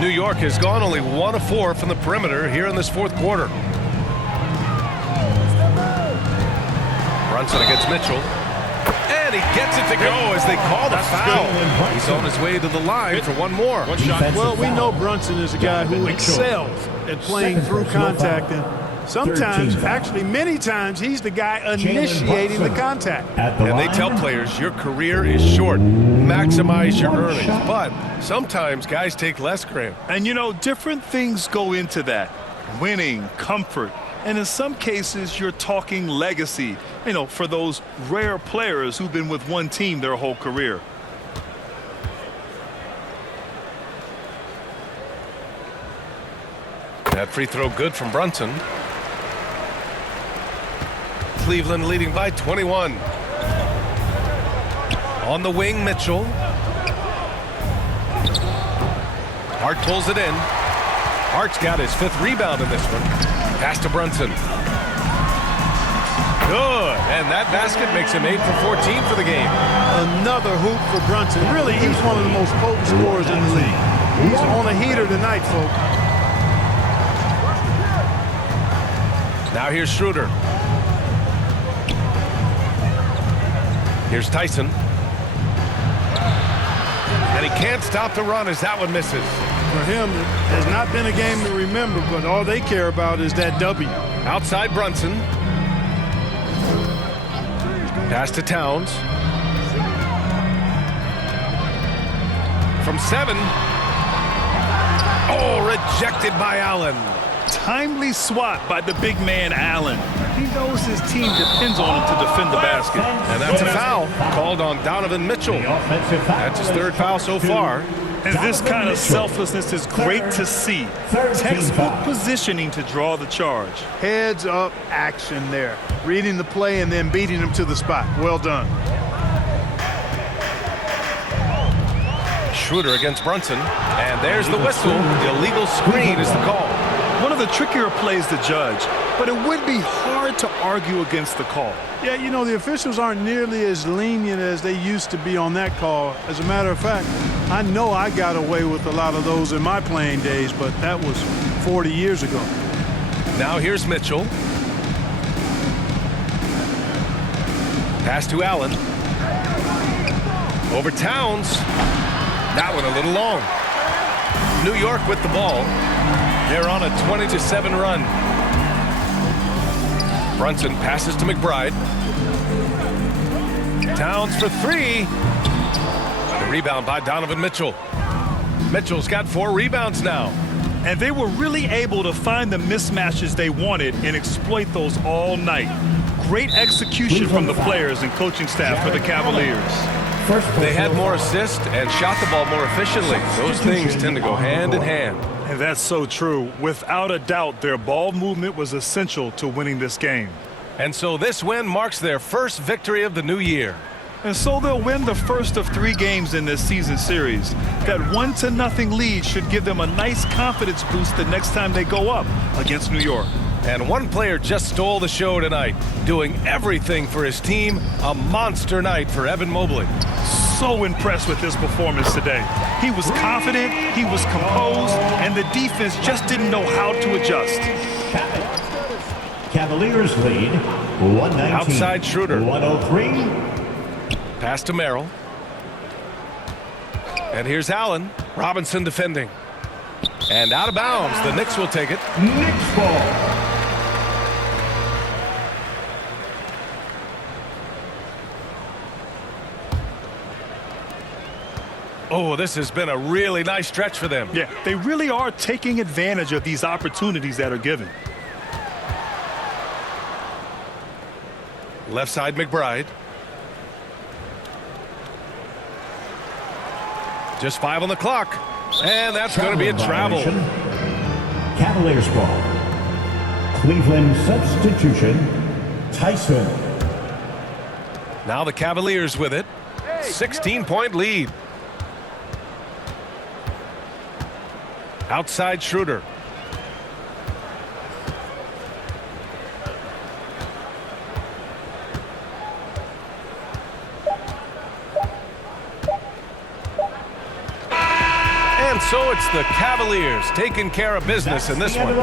New York has gone only 1 of 4 from the perimeter here in this fourth quarter. Brunson against Mitchell. And he gets it to go as they call the foul. He's on his way to the line for one more. One shot. Well, we know Brunson is a guy who excels at playing through contact. And sometimes, actually many times, he's the guy initiating the contact. And they tell players, your career is short. Maximize your earnings. But sometimes guys take less, Graham. And, you know, different things go into that. Winning, comfort, and in some cases, you're talking legacy, you know, for those rare players who've been with one team their whole career. That free throw good from Brunson. Cleveland leading by 21. On the wing, Mitchell. Hart pulls it in. Hart's got his 5th rebound in this one. Pass to Brunson. Good. And that basket makes him 8 for 14 for the game. Another hoop for Brunson. Really, he's one of the most potent scorers in the league. He's on a heater tonight, folks. Now here's Schroeder. Here's Tyson. And he can't stop the run as that one misses. For him, it has not been a game to remember, but all they care about is that W. Outside Brunson. Pass to Towns. From 7. Oh, rejected by Allen. Timely swat by the big man Allen. He knows his team depends on him to defend the basket. And that's a foul called on Donovan Mitchell. That's his 3rd foul so far. And this kind of selflessness is great to see. Textbook positioning to draw the charge. Heads up action there. Reading the play and then beating him to the spot. Well done. Schroeder against Brunson. And there's the whistle. The illegal screen is the call. One of the trickier plays to judge, but it would be hard to argue against the call. Yeah, you know, the officials aren't nearly as lenient as they used to be on that call. As a matter of fact, I know I got away with a lot of those in my playing days, but that was 40 years ago. Now here's Mitchell. Pass to Allen. Over Towns. That one a little long. New York with the ball. They're on a 20-7 run. Brunson passes to McBride. Towns for 3. The rebound by Donovan Mitchell. Mitchell's got 4 rebounds now. And they were really able to find the mismatches they wanted and exploit those all night. Great execution from the players and coaching staff for the Cavaliers. They had more assists and shot the ball more efficiently. Those things tend to go hand in hand. And that's so true. Without a doubt, their ball movement was essential to winning this game. And so this win marks their first victory of the new year. And so they'll win the first of 3 games in this season series. That 1-0 lead should give them a nice confidence boost the next time they go up against New York. And one player just stole the show tonight, doing everything for his team. A monster night for Evan Mobley. So impressed with his performance today. He was confident, he was composed, and the defense just didn't know how to adjust. Cavaliers lead 119. Outside Schroeder. 103. Pass to Merrill. And here's Allen. Robinson defending. And out of bounds. The Knicks will take it. Knicks ball. Oh, this has been a really nice stretch for them. Yeah, they really are taking advantage of these opportunities that are given. Left side McBride. Just 5 on the clock. And that's going to be a travel. Cavaliers ball. Cleveland substitution, Tyson. Now the Cavaliers with it. 16-point lead. Outside Schroeder. And so it's the Cavaliers taking care of business in this one.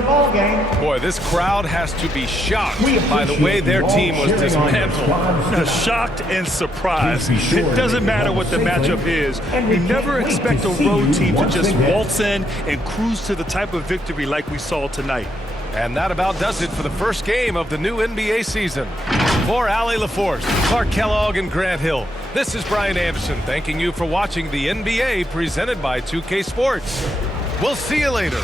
Boy, this crowd has to be shocked by the way their team was dismantled. Shocked and surprised. It doesn't matter what the matchup is. We never expect a road team to just waltz in and cruise to the type of victory like we saw tonight. And that about does it for the first game of the new NBA season. For Allie LaForce, Clark Kellogg, and Grant Hill, this is Brian Anderson thanking you for watching the NBA presented by 2K Sports. We'll see you later.